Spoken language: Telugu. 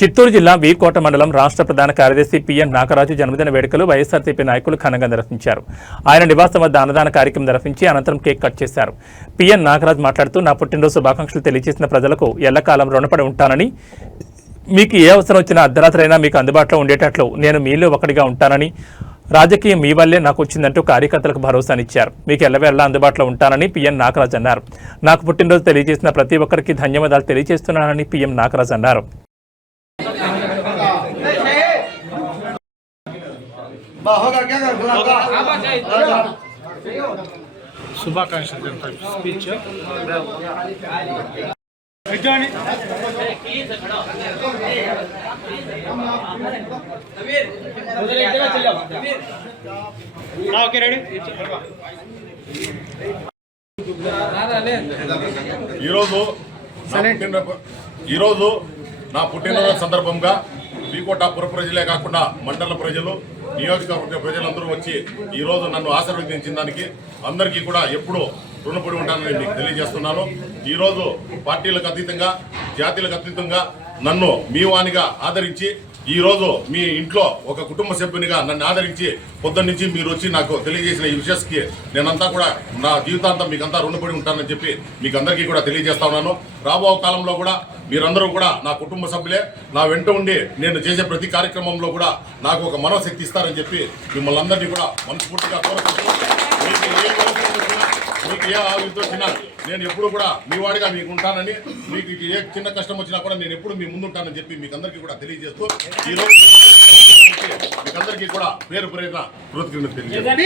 చిత్తూరు జిల్లా వీకోట మండలం రాష్ట్ర ప్రధాన కార్యదర్శి పిఎన్ నాగరాజు జన్మదిన వేడుకలు వైఎస్ఆర్సీపీ నాయకులు ఘనంగా నిర్వహించారు. ఆయన నివాసం వద్ద అన్నదాన కార్యక్రమం నిర్వహించి అనంతరం కేక్ కట్ చేశారు. పిఎన్ నాగరాజు మాట్లాడుతూ, నా పుట్టినరోజు శుభాకాంక్షలు తెలియజేసిన ప్రజలకు ఎల్లకాలం రుణపడి ఉంటానని, మీకు ఏ అవసరం వచ్చినా అర్ధరాత్రైనా మీకు అందుబాటులో ఉండేటట్లు నేను మీలో ఒకటిగా ఉంటానని, రాజకీయం మీ వల్లే నాకు వచ్చిందంటూ కార్యకర్తలకు భరోసానిచ్చారు. మీకు ఎల్లవేళలా అందుబాటులో ఉంటానని పిఎన్ నాగరాజు అన్నారు. నాకు పుట్టినరోజు తెలియజేసిన ప్రతి ఒక్కరికి ధన్యవాదాలు తెలియజేస్తున్నానని పిఎం నాగరాజు అన్నారు. శుభాకాంక్షలు స్పీచ్ ఈరోజు నా పుట్టినరోజు సందర్భంగా వీకోట పుర ప్రజలే కాకుండా మండల ప్రజలు, నియోజకవర్గ ప్రజలందరూ వచ్చి ఈరోజు నన్ను ఆశీర్వదించిన దానికి అందరికీ కూడా ఎప్పుడూ రుణపడి ఉంటానని మీకు తెలియజేస్తున్నాను. ఈరోజు పార్టీలకు అతీతంగా, జాతీయులకు అతీతంగా నన్ను మీ వానిగా ఆదరించి, ఈరోజు మీ ఇంట్లో ఒక కుటుంబ సభ్యునిగా నన్ను ఆదరించి పొద్దున్న నుంచి మీరు వచ్చి నాకు తెలియజేసిన ఈ విషయస్కి నేనంతా కూడా నా జీవితాంతం మీకంతా రుణపడి ఉంటానని చెప్పి మీకు అందరికీ కూడా తెలియజేస్తా ఉన్నాను. రాబో కాలంలో కూడా మీరందరూ కూడా నా కుటుంబ సభ్యులే, నా వెంట ఉండి నేను చేసే ప్రతి కార్యక్రమంలో కూడా నాకు ఒక మనోశక్తి ఇస్తారని చెప్పి మిమ్మల్ని అందరినీ కూడా మనస్ఫూర్తిగా కోరుకుంటూ, మీకు ఏ ఆవితో వచ్చినా నేను ఎప్పుడు కూడా మీ వాడిగా మీకు ఉంటానని, మీకు ఏ చిన్న కష్టం వచ్చినా కూడా నేను ఎప్పుడు మీ ముందుంటానని చెప్పి మీకు అందరికీ కూడా తెలియజేస్తూ ఈరోజు మీకు అందరికీ కూడా పేరు పేరున కృతజ్ఞతలు తెలియజేస్తాను.